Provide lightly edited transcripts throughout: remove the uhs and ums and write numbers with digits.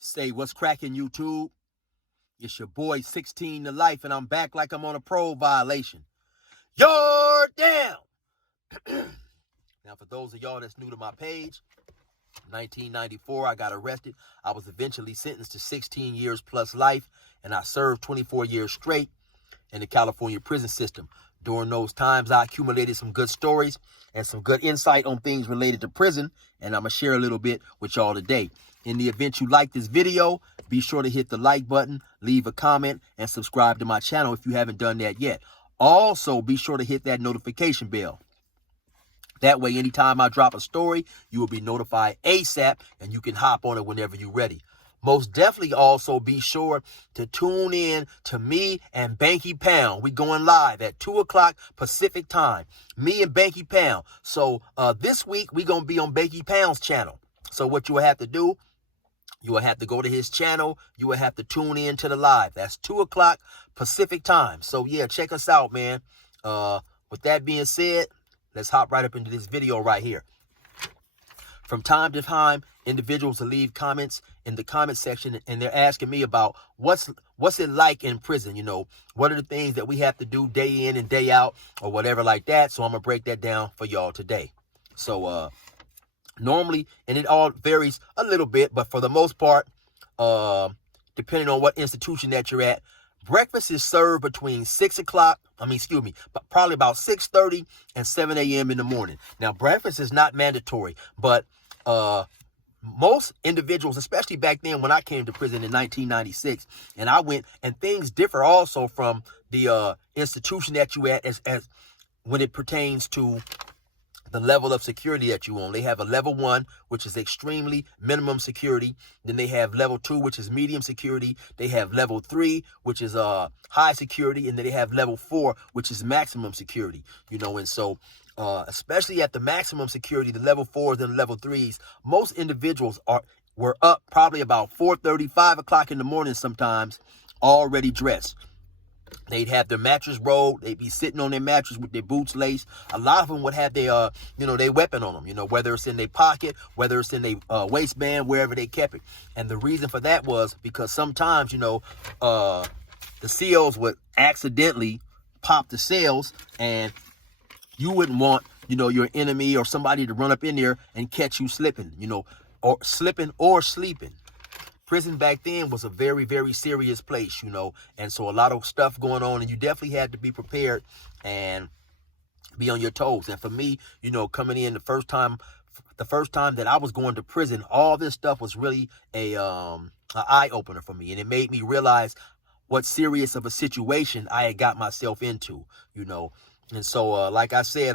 Say, what's cracking, YouTube? It's your boy 16 to life, and I'm back like I'm on a parole violation. You're down. Now, for those of y'all that's new to my page, 1994, I got arrested. I was eventually sentenced to 16 years plus life, and I served 24 years straight in the California prison system. During those times, I accumulated some good stories and some good insight on things related to prison, and I'm going to share a little bit with y'all today. In the event you like this video, be sure to hit the like button, leave a comment, and subscribe to my channel if you haven't done that yet. Also, be sure to hit that notification bell. That way, anytime I drop a story, you will be notified ASAP, and you can hop on it whenever you're ready. Most definitely also be sure to tune in to me and Banky Pound. We going live at 2 o'clock Pacific time. Me and Banky Pound. So this week, we going to be on Banky Pound's channel. So what you will have to do, you will have to go to his channel. You will have to tune in to the live. That's 2 o'clock Pacific time. So yeah, check us out, man. With that being said, let's hop right up into this video right here. From time to time, individuals will leave comments in the comment section, and they're asking me about what's it like in prison. You know, what are the things that we have to do day in and day out or whatever like that. So I'm going to break that down for y'all today. So normally, and it all varies a little bit, but for the most part, depending on what institution that you're at, breakfast is served between 6 o'clock. But probably about 6:30 and 7 a.m. in the morning. Now, breakfast is not mandatory, but most individuals, especially back then when I came to prison in 1996, and I went, and things differ also from the institution that you at as when it pertains to the level of security that you own. They have a level 1, which is extremely minimum security. Then they have level 2, which is medium security. They have level 3, which is high security. And then they have level 4, which is maximum security. You know, and so especially at the maximum security, the level 4s and level 3s, most individuals were up probably about 4:30, 5 o'clock in the morning sometimes, already dressed. They'd have their mattress rolled. They'd be sitting on their mattress with their boots laced. A lot of them would have their, their weapon on them, whether it's in their pocket, whether it's in their waistband, wherever they kept it. And the reason for that was because sometimes, the seals would accidentally pop the cells, and you wouldn't want, your enemy or somebody to run up in there and catch you slipping, or sleeping. Prison back then was a very, very serious place, and so a lot of stuff going on, and you definitely had to be prepared and be on your toes. And for me, coming in the first time that I was going to prison, all this stuff was really an eye opener for me, and it made me realize what serious of a situation I had got myself into, And so, like I said,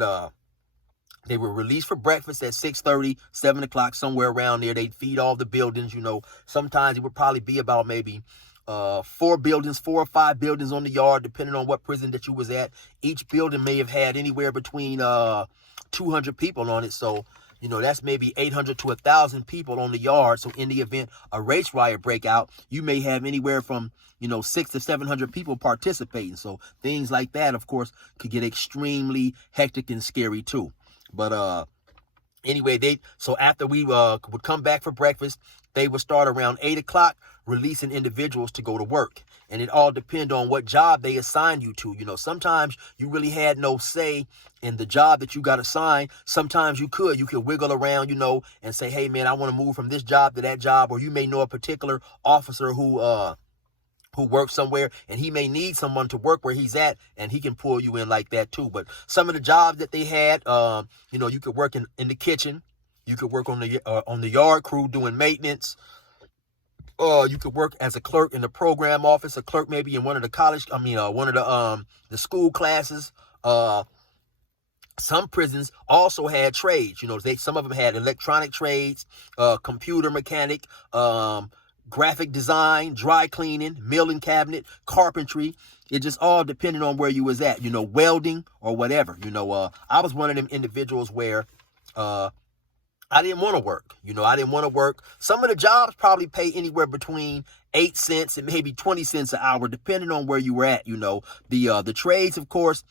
they were released for breakfast at 6:30, 7 o'clock, somewhere around there. They'd feed all the buildings, Sometimes it would probably be about maybe 4 or 5 buildings on the yard, depending on what prison that you was at. Each building may have had anywhere between 200 people on it. So, that's maybe 800 to 1,000 people on the yard. So in the event a race riot break out, you may have anywhere from, 600 to 700 people participating. So things like that, of course, could get extremely hectic and scary too. But anyway, so after we would come back for breakfast, they would start around 8 o'clock releasing individuals to go to work. And it all depends on what job they assigned you to. Sometimes you really had no say in the job that you got assigned. Sometimes you could wiggle around, and say, hey, man, I want to move from this job to that job. Or you may know a particular officer who works somewhere, and he may need someone to work where he's at, and he can pull you in like that too. But some of the jobs that they had, you could work in the kitchen. You could work on the yard crew doing maintenance. You could work as a clerk in the program office, a clerk maybe in one of the the school classes. Some prisons also had trades. Some of them had electronic trades, computer mechanic, graphic design, dry cleaning, milling cabinet, carpentry. It just all depended on where you was at, welding or whatever. I was one of them individuals where I didn't want to work. I didn't want to work. Some of the jobs probably pay anywhere between 8 cents and maybe 20 cents an hour, depending on where you were at. The trades, of course,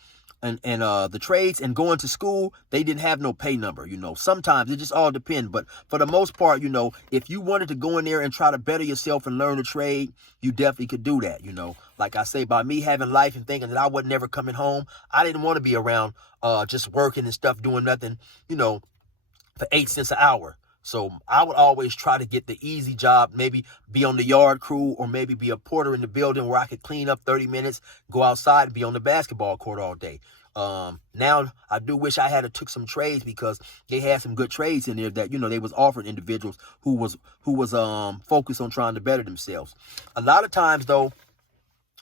and the trades and going to school, they didn't have no pay number. Sometimes it just all depends. But for the most part, if you wanted to go in there and try to better yourself and learn a trade, you definitely could do that. Like I say, by me having life and thinking that I wasn't never coming home, I didn't want to be around just working and stuff, doing nothing, for 8 cents an hour. So I would always try to get the easy job, maybe be on the yard crew or maybe be a porter in the building where I could clean up 30 minutes, go outside and be on the basketball court all day. Now I do wish I had took some trades because they had some good trades in there that, they was offering individuals who was focused on trying to better themselves. A lot of times though,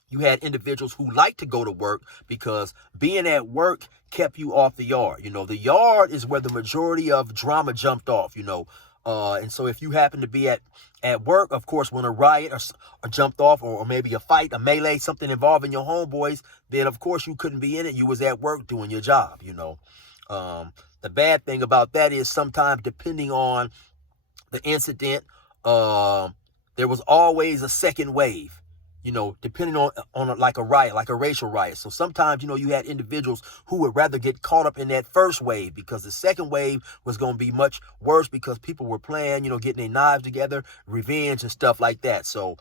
you had individuals who like to go to work because being at work kept you off the yard. The yard is where the majority of drama jumped off, and so if you happen to be at work, of course, when a riot or jumped off or maybe a fight, a melee, something involving your homeboys, then of course you couldn't be in it. You was at work doing your job, The bad thing about that is sometimes depending on the incident, there was always a second wave. Depending on like a riot, like a racial riot. So sometimes, you had individuals who would rather get caught up in that first wave because the second wave was going to be much worse because people were playing, getting their knives together, revenge and stuff like that. So,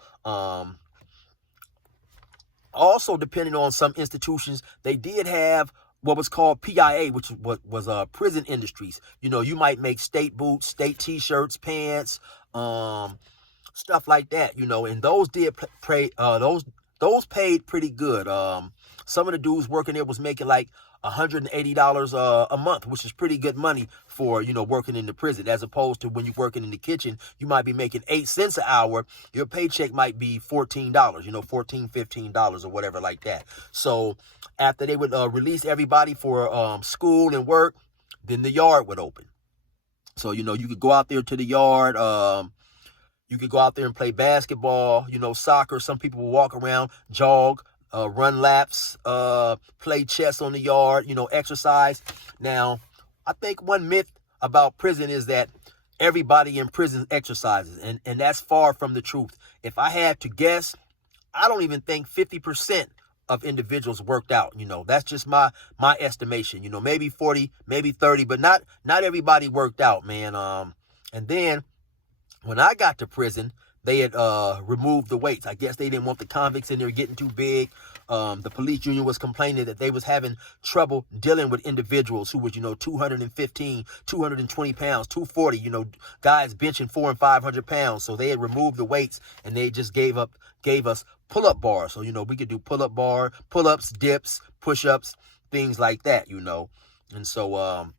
also depending on some institutions, they did have what was called PIA, which was prison industries. You might make state boots, state t-shirts, pants, stuff like that, and those did pay, those paid pretty good. Some of the dudes working there was making like $180 a month, which is pretty good money for, working in the prison, as opposed to when you're working in the kitchen, you might be making 8 cents an hour. Your paycheck might be $14, $14, $15 or whatever like that. So after they would release everybody for school and work, then the yard would open. So, you could go out there to the yard, you could go out there and play basketball, soccer. Some people will walk around, jog, run laps, play chess on the yard, exercise. Now, I think one myth about prison is that everybody in prison exercises, and that's far from the truth. If I had to guess, I don't even think 50% of individuals worked out. That's just my estimation. Maybe 40, maybe 30, but not everybody worked out, man. And then when I got to prison, they had removed the weights. I guess they didn't want the convicts in there getting too big. The police union was complaining that they was having trouble dealing with individuals who was, 215, 220 pounds, 240, guys benching 400 and 500 pounds. So they had removed the weights and they just gave us pull-up bars. So, we could do pull-up bar, pull-ups, dips, push-ups, things like that, And so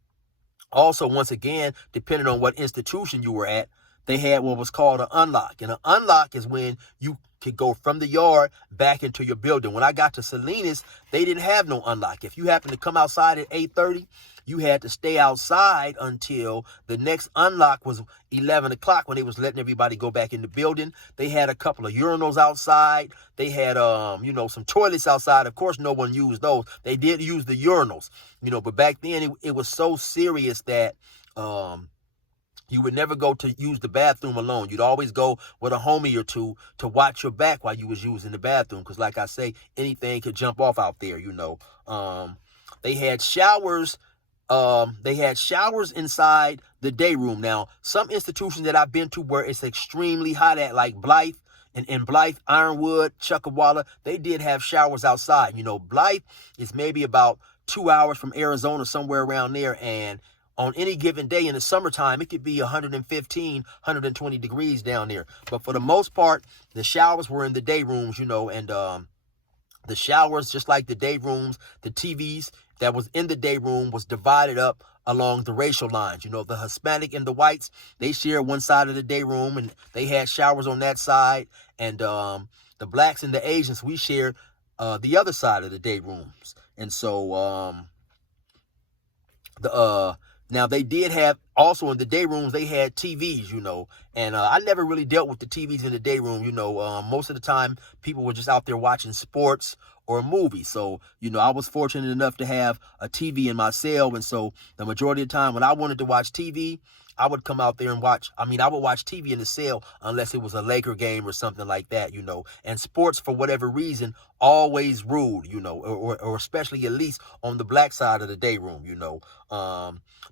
also, once again, depending on what institution you were at, they had what was called an unlock. And an unlock is when you could go from the yard back into your building. When I got to Salinas, they didn't have no unlock. If you happened to come outside at 8:30, you had to stay outside until the next unlock was 11 o'clock when they was letting everybody go back in the building. They had a couple of urinals outside. They had, some toilets outside. Of course, no one used those. They did use the urinals, but back then it was so serious that, you would never go to use the bathroom alone. You'd always go with a homie or two to watch your back while you was using the bathroom. Because like I say, anything could jump off out there, They had showers. They had showers inside the day room. Now, some institutions that I've been to where it's extremely hot at, like Blythe, and Blythe, Ironwood, Chuckawalla, they did have showers outside. Blythe is maybe about 2 hours from Arizona, somewhere around there. And on any given day in the summertime, it could be 115, 120 degrees down there. But for the most part, the showers were in the day rooms, and the showers, just like the day rooms, the TVs that was in the day room was divided up along the racial lines. The Hispanic and the whites, they shared one side of the day room and they had showers on that side. And the blacks and the Asians, we shared the other side of the day rooms. And so now they did have, also in the day rooms, they had TVs, and I never really dealt with the TVs in the day room. Most of the time people were just out there watching sports or movies. So, I was fortunate enough to have a TV in my cell. And so the majority of the time when I wanted to watch TV, I would come out there and watch. I would watch TV in the cell unless it was a Laker game or something like that, and sports, for whatever reason, always ruled, or especially at least on the black side of the day room,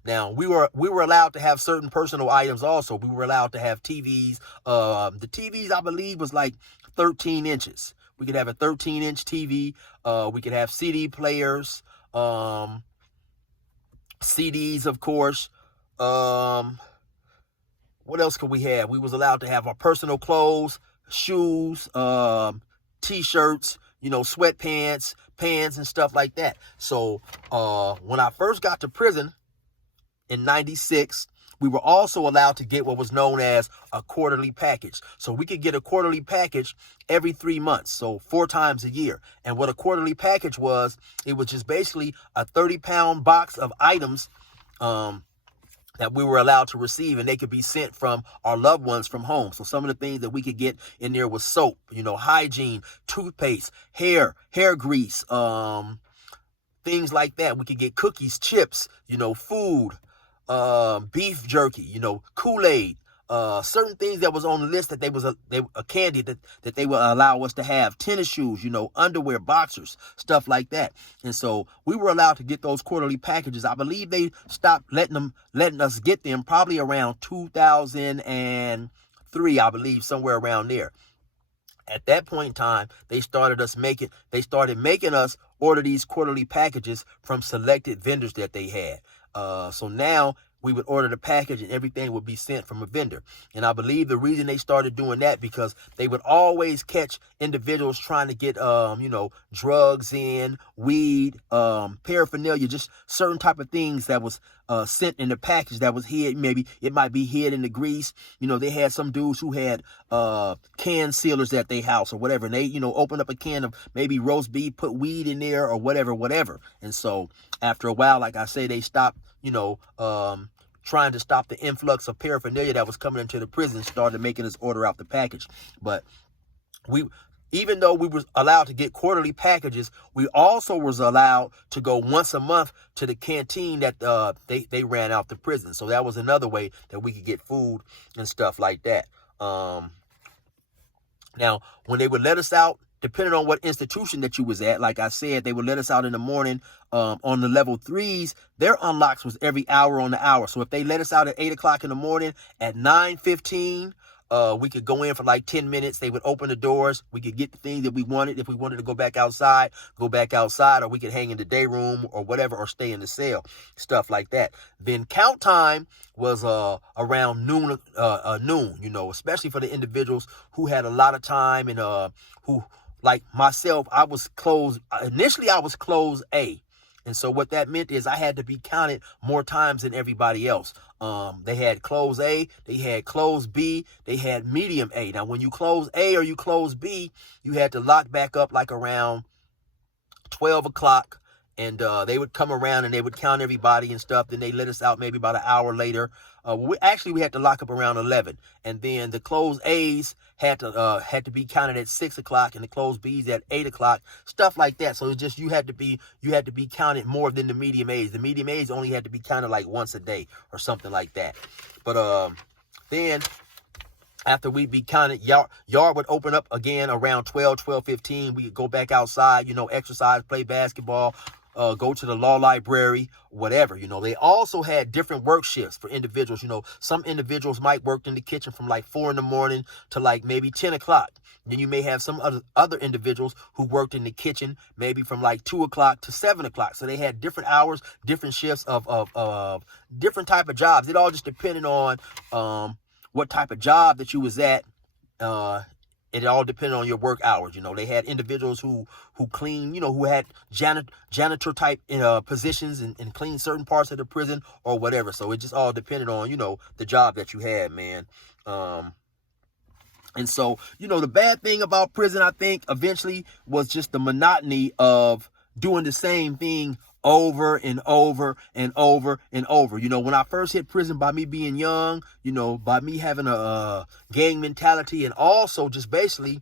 Now we were allowed to have certain personal items also. We were allowed to have TVs. The TVs, I believe, was like 13 inches. We could have a 13-inch TV. We could have CD players, CDs, of course. What else could we have? We was allowed to have our personal clothes, shoes, T-shirts, sweatpants, pants, and stuff like that. So when I first got to prison in 96, we were also allowed to get what was known as a quarterly package. So we could get a quarterly package every 3 months, so 4 times a year. And what a quarterly package was, it was just basically a 30-pound box of items that we were allowed to receive, and they could be sent from our loved ones from home. So some of the things that we could get in there was soap, hygiene, toothpaste, hair grease, things like that. We could get cookies, chips, food, beef jerky, Kool-Aid, certain things that was on the list that they a candy that they would allow us to have, tennis shoes, underwear, boxers, stuff like that. And so we were allowed to get those quarterly packages. I believe they stopped letting us get them probably around 2003, I believe, somewhere around there. At that point in time, they started making us order these quarterly packages from selected vendors that they had. So now we would order the package and everything would be sent from a vendor. And I believe the reason they started doing that, because they would always catch individuals trying to get, drugs in, weed, paraphernalia, just certain type of things that was sent in the package that was hid. Maybe it might be hid in the grease. They had some dudes who had can sealers at their house or whatever. And they, opened up a can of maybe roast beef, put weed in there or whatever. And so after a while, like I say, they stopped, trying to stop the influx of paraphernalia that was coming into the prison, started making us order out the package. But even though we were allowed to get quarterly packages, we also was allowed to go once a month to the canteen that they ran out the prison. So that was another way that we could get food and stuff like that. Now, when they would let us out, depending on what institution that you was at, like I said, they would let us out in the morning. On the level 3s, their unlocks was every hour on the hour. So if they let us out at 8 o'clock in the morning, at 9:15, we could go in for like 10 minutes. They would open the doors. We could get the things that we wanted. If we wanted to go back outside, or we could hang in the day room or whatever, or stay in the cell, stuff like that. Then count time was around noon, especially for the individuals who had a lot of time and who, like myself, initially I was close A. And so what that meant is I had to be counted more times than everybody else. They had close A, they had close B, they had medium A. Now, when you close A or you close B, you had to lock back up like around 12 o'clock. And they would come around and they would count everybody and stuff. Then they let us out maybe about an hour later. We had to lock up around 11. And then the closed A's had to be counted at 6 o'clock, and the closed B's at 8 o'clock, stuff like that. So it's just you had to be counted more than the medium A's. The medium A's only had to be counted like once a day or something like that. But then after we'd be counted, yard would open up again around 12:15. We could go back outside, exercise, play basketball, go to the law library, whatever. They also had different work shifts for individuals. Some individuals might work in the kitchen from like 4 in the morning to like maybe 10 o'clock. Then you may have some other individuals who worked in the kitchen maybe from like 2 o'clock to 7 o'clock. So they had different hours, different shifts of different type of jobs. It all just depended on what type of job that you was at. It all depended on your work hours. They had individuals who clean, who had janitor type positions and clean certain parts of the prison or whatever. So it just all depended on, the job that you had, man. And so, the bad thing about prison, I think, eventually was just the monotony of doing the same thing over and over and over and over. When I first hit prison, by me being young, by me having a gang mentality, and also just basically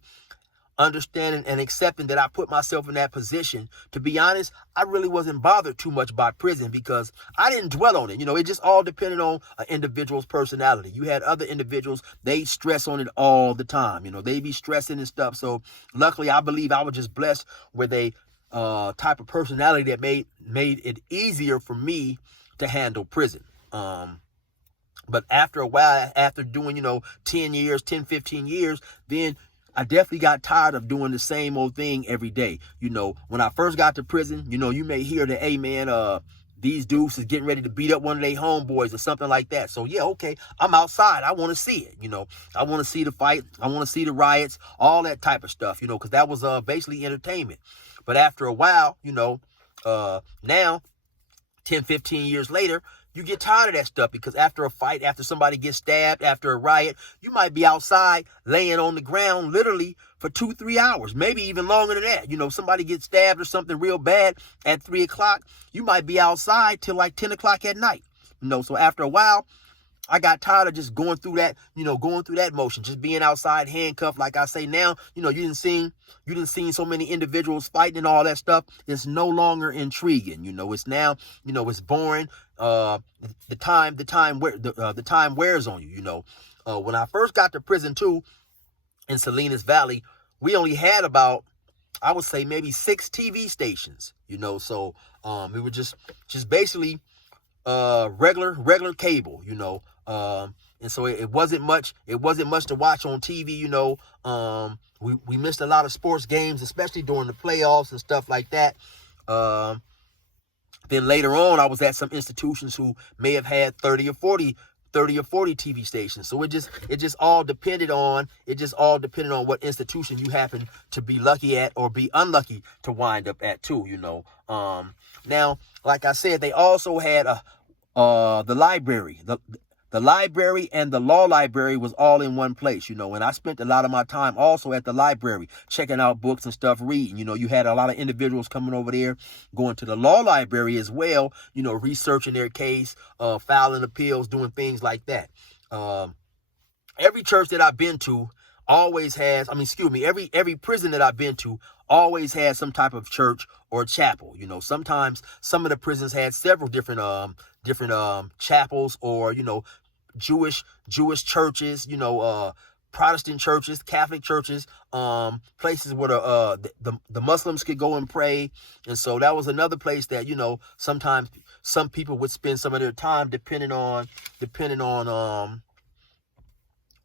understanding and accepting that I put myself in that position. To be honest, I really wasn't bothered too much by prison because I didn't dwell on it. It just all depended on an individual's personality. You had other individuals, they stress on it all the time. They be stressing and stuff. So luckily, I believe I was just blessed with a type of personality that made it easier for me to handle prison. But after a while, after doing, 10, 15 years, then I definitely got tired of doing the same old thing every day. When I first got to prison, you may hear that, hey, man, these dudes is getting ready to beat up one of their homeboys or something like that. So, yeah, okay, I'm outside. I want to see it. I want to see the fight. I want to see the riots, all that type of stuff, because that was basically entertainment. But after a while, now, 10, 15 years later, you get tired of that stuff because after a fight, after somebody gets stabbed, after a riot, you might be outside laying on the ground literally for 2-3 hours, maybe even longer than that. Somebody gets stabbed or something real bad at 3 o'clock, you might be outside till like 10 o'clock at night. So after a while, I got tired of just going through that motion, just being outside handcuffed. Like I say now, you didn't see so many individuals fighting and all that stuff. It's no longer intriguing. It's now, it's boring. The time wears on you. When I first got to prison too, in Salinas Valley, we only had about, I would say maybe 6 TV stations. So it was just basically regular cable. And so it wasn't much to watch on TV. We missed a lot of sports games, especially during the playoffs and stuff like that. Then later on, I was at some institutions who may have had 30 or 40 TV stations. So it just all depended on what institution you happen to be lucky at or be unlucky to wind up at too. Now, like I said, they also had the library. The library and the law library was all in one place, and I spent a lot of my time also at the library, checking out books and stuff, reading. You had a lot of individuals coming over there, going to the law library as well, researching their case, filing appeals, doing things like that. Every church that I've been to always has, every prison that I've been to always has some type of church or chapel. Sometimes some of the prisons had several different chapels or, Jewish churches, Protestant churches, Catholic churches, places where the Muslims could go and pray. And so that was another place that, sometimes some people would spend some of their time depending on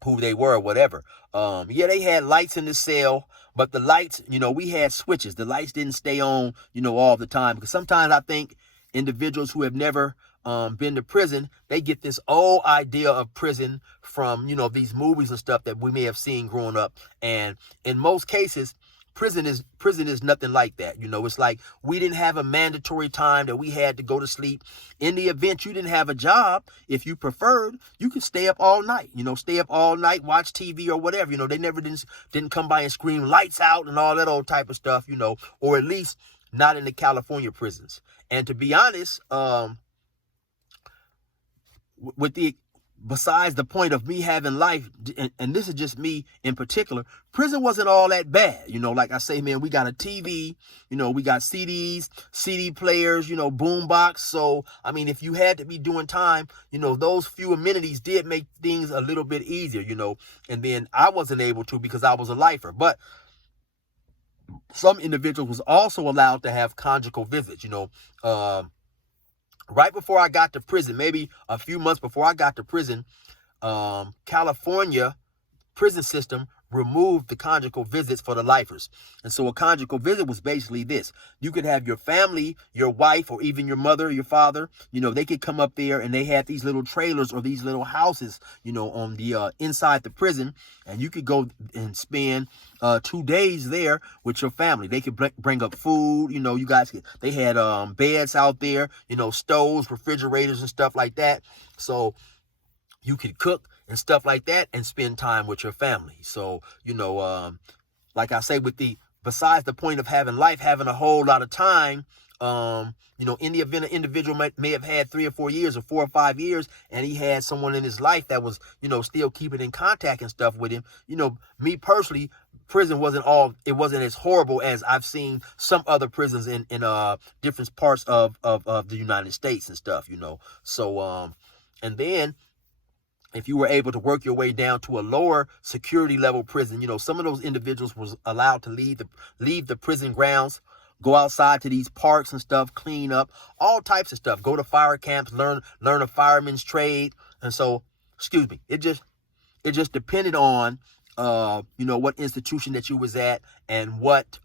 who they were or whatever. They had lights in the cell, but the lights, we had switches. The lights didn't stay on, all the time, because sometimes I think individuals who have never been to prison, they get this old idea of prison from, these movies and stuff that we may have seen growing up. And in most cases, prison is nothing like that. It's like we didn't have a mandatory time that we had to go to sleep. In the event you didn't have a job, if you preferred, you could stay up all night, watch TV or whatever. They never didn't come by and scream lights out and all that old type of stuff, or at least not in the California prisons. And to be honest, besides the point of me having life, and this is just me in particular, prison wasn't all that bad. Like I say, man, we got a TV, we got CDs, CD players, boombox. So, if you had to be doing time, those few amenities did make things a little bit easier, and then I wasn't able to because I was a lifer. But some individuals was also allowed to have conjugal visits, right before I got to prison, maybe a few months before I got to prison, California prison system removed the conjugal visits for the lifers. And so a conjugal visit was basically this. You could have your family, your wife, or even your mother, your father, they could come up there and they had these little trailers or these little houses, on the inside the prison. And you could go and spend 2 days there with your family. They could bring up food, you guys they had beds out there, stoves, refrigerators and stuff like that. So you could cook and stuff like that and spend time with your family. So, like I say, besides the point of having life, having a whole lot of time, In the event an individual may have had 3 or 4 years or 4 or 5 years, and he had someone in his life that was, still keeping in contact and stuff with him. Me personally, prison wasn't as horrible as I've seen some other prisons in different parts of the United States and stuff, So, and then if you were able to work your way down to a lower security level prison, some of those individuals was allowed to leave the prison grounds, go outside to these parks and stuff, clean up, all types of stuff, go to fire camps, learn a fireman's trade. And so, it just depended on, what institution that you was at and what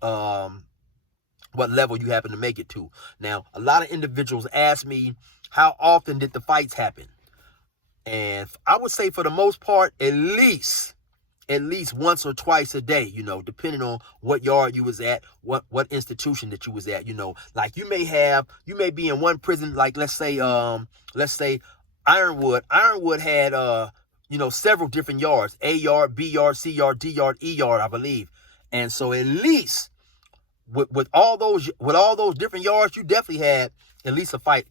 level you happen to make it to. Now, a lot of individuals ask me, how often did the fights happen? And I would say for the most part, at least once or twice a day, depending on what yard you was at, what institution that you was at, like you may be in one prison, like let's say Ironwood had, several different yards, A yard, B yard, C yard, D yard, E yard, I believe. And so at least with all those different yards, you definitely had at least a fight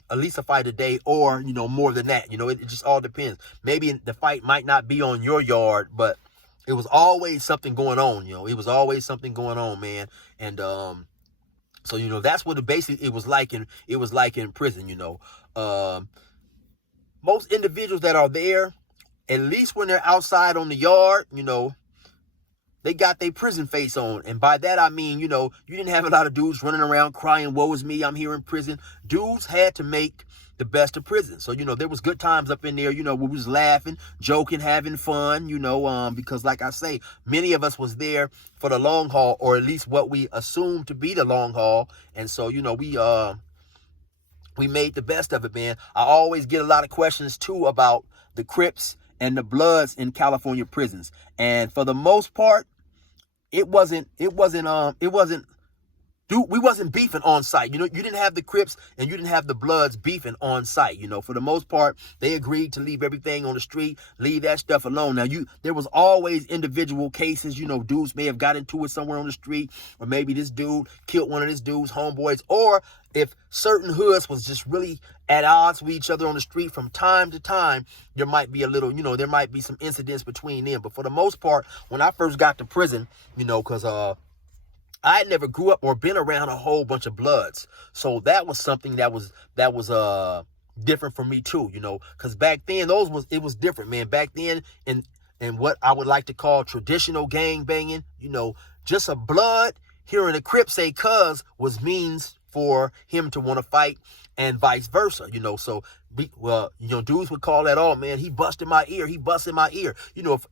a day, or more than that. It just all depends. Maybe the fight might not be on your yard, but it was always something going on. It was always something going on, man. And so that's what it was like in prison. Most individuals that are there, at least when they're outside on the yard, they got their prison face on. And by that, I mean, you didn't have a lot of dudes running around crying, woe is me, I'm here in prison. Dudes had to make the best of prison. So, there was good times up in there, we was laughing, joking, having fun, because like I say, many of us was there for the long haul, or at least what we assumed to be the long haul. And so, we made the best of it, man. I always get a lot of questions too about the Crips and the Bloods in California prisons. And for the most part, we wasn't beefing on site. You didn't have the Crips and you didn't have the Bloods beefing on site. For the most part, they agreed to leave everything on the street, leave that stuff alone. Now, there was always individual cases, dudes may have got into it somewhere on the street, or maybe this dude killed one of this dude's homeboys, or if certain hoods was just really at odds with each other on the street from time to time, there might be a little, there might be some incidents between them. But for the most part, when I first got to prison, because I never grew up or been around a whole bunch of Bloods. So that was something that was different for me too, because back then it was different, man. Back then in what I would like to call traditional gang banging, just a Blood hearing a Crip say cuz was means for him to want to fight, and vice versa, so dudes would call that, oh man, he busted my ear,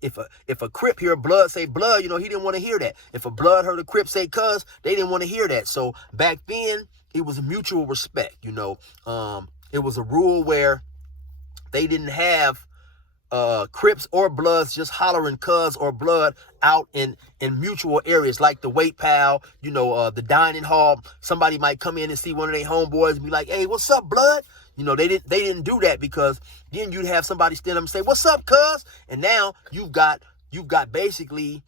if a Crip hear a Blood say Blood, he didn't want to hear that. If a Blood heard a Crip say cuz, they didn't want to hear that. So back then it was a mutual respect. It was a rule where they didn't have Crips or Bloods just hollering cuz or Blood out in mutual areas like the weight pal, the dining hall. Somebody might come in and see one of their homeboys and be like, hey, what's up, Blood? They didn't do that, because then you'd have somebody stand up and say, what's up, cuz? And now you've got basically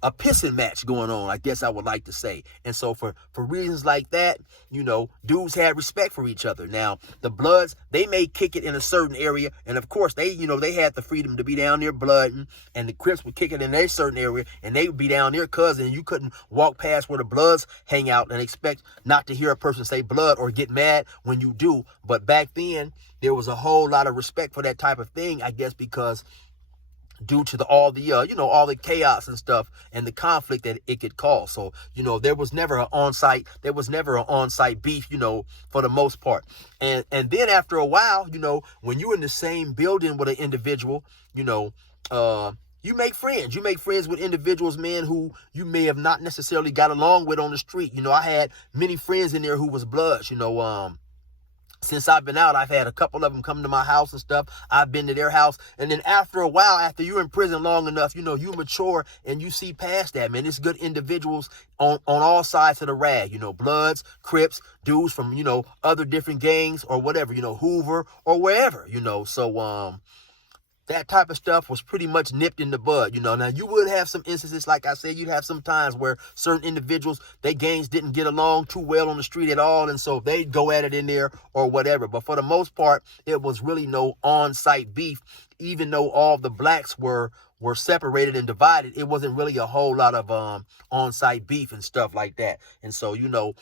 a pissing match going on, I guess I would like to say. And so for reasons like that, dudes had respect for each other. Now, the Bloods, they may kick it in a certain area. And of course, they had the freedom to be down there blooding, and the Crips would kick it in their certain area, and they would be down there cousin. You couldn't walk past where the Bloods hang out and expect not to hear a person say Blood or get mad when you do. But back then, there was a whole lot of respect for that type of thing, I guess, because due to all the chaos and stuff and the conflict that it could cause. So, there was never an on-site beef, for the most part. And then after a while, when you're in the same building with an individual, you make friends. You make friends with individuals, man, who you may have not necessarily got along with on the street. I had many friends in there who was Bloods, since I've been out, I've had a couple of them come to my house and stuff. I've been to their house. And then after a while, after you're in prison long enough, you mature and you see past that, man. It's good individuals on all sides of the rag, Bloods, Crips, dudes from, other different gangs or whatever, Hoover or wherever, So that type of stuff was pretty much nipped in the bud, you know. Now, you would have some instances, like I said, you'd have some times where certain individuals, their gangs didn't get along too well on the street at all, and so they'd go at it in there or whatever. But for the most part, it was really no on-site beef. Even though all the blacks were separated and divided, it wasn't really a whole lot of on-site beef and stuff like that. And so, you know,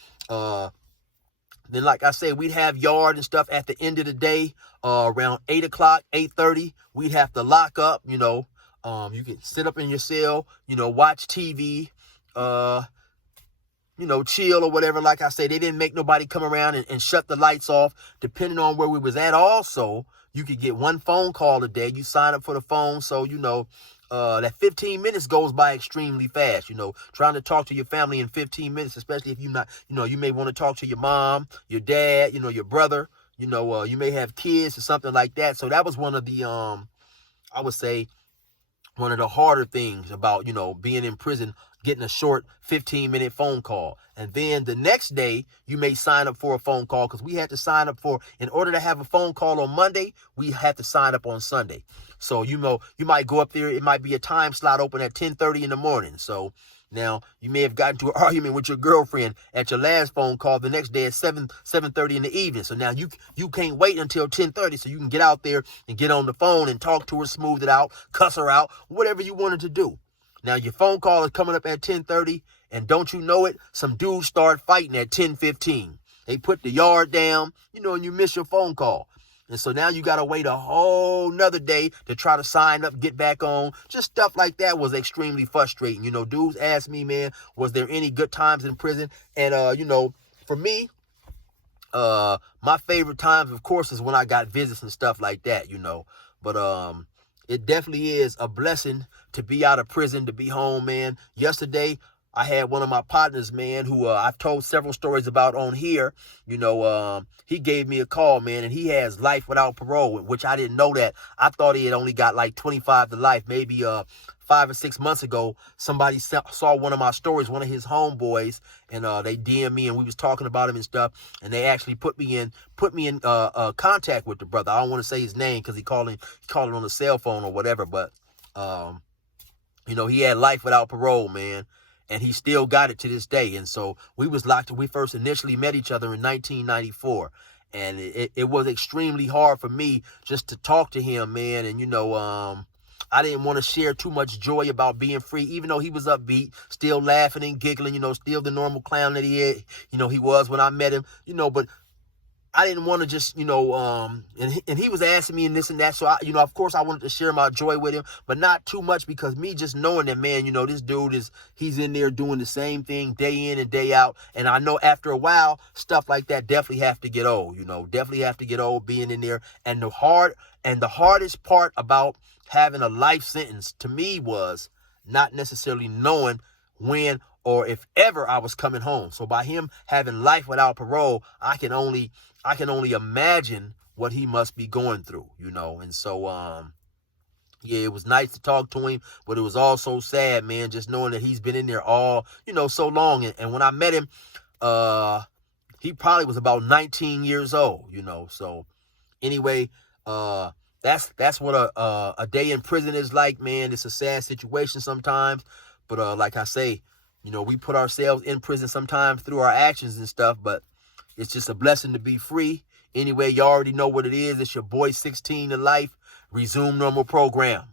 then, like I said, we'd have yard and stuff at the end of the day, around 8 o'clock, 8:30. We'd have to lock up, you know. You can sit up in your cell, you know, watch TV, you know, chill or whatever. Like I said, they didn't make nobody come around and shut the lights off, depending on where we was at. Also, you could get one phone call a day. You sign up for the phone, so, you know, that 15 minutes goes by extremely fast, you know, trying to talk to your family in 15 minutes, especially if you're not, you know, you may want to talk to your mom, your dad, you know, your brother, you know, you may have kids or something like that. So that was one of the, I would say, one of the harder things about, you know, being in prison, getting a short 15-minute phone call. And then the next day, you may sign up for a phone call, because we had to sign up for, in order to have a phone call on Monday, we had to sign up on Sunday. So, you know, you might go up there, it might be a time slot open at 10:30 in the morning. So now you may have gotten to an argument with your girlfriend at your last phone call the next day at 7:30 in the evening. So now you can't wait until 10:30 so you can get out there and get on the phone and talk to her, smooth it out, cuss her out, whatever you wanted to do. Now your phone call is coming up at 10:30, and don't you know it, some dudes start fighting at 10:15. They put the yard down, you know, and you miss your phone call. And so now you got to wait a whole nother day to try to sign up, get back on. Just stuff like that was extremely frustrating. You know, dudes asked me, man, was there any good times in prison? And, you know, for me, my favorite times, of course, is when I got visits and stuff like that, you know. But it definitely is a blessing to be out of prison, to be home, man. Yesterday, I had one of my partners, man, who I've told several stories about on here. You know, he gave me a call, man, and he has life without parole, which I didn't know that. I thought he had only got like 25 to life. Maybe 5 or 6 months ago, somebody saw one of my stories, one of his homeboys, and they DM'd me, and we was talking about him and stuff, and they actually put me in contact with the brother. I don't want to say his name because he calling on the cell phone or whatever, but you know, he had life without parole, man. And he still got it to this day. And so we was locked. We first initially met each other in 1994. And it was extremely hard for me just to talk to him, man. And, you know, I didn't want to share too much joy about being free, even though he was upbeat, still laughing and giggling, you know, still the normal clown that he was when I met him, you know, but I didn't want to just, you know, and he was asking me and this and that. So, you know, of course I wanted to share my joy with him, but not too much, because me just knowing that, man, you know, this dude he's in there doing the same thing day in and day out. And I know after a while, stuff like that definitely have to get old, you know, definitely have to get old being in there. And the hardest part about having a life sentence to me was not necessarily knowing when or if ever I was coming home. So by him having life without parole, I can only imagine what he must be going through, you know. And so, yeah, it was nice to talk to him, but it was also sad, man, just knowing that he's been in there all, you know, so long. And when I met him, he probably was about 19 years old, you know. So anyway, that's what a day in prison is like, man. It's a sad situation sometimes, but like I say, you know, we put ourselves in prison sometimes through our actions and stuff, but it's just a blessing to be free. Anyway, you already know what it is. It's your boy 16 to life. Resume normal program.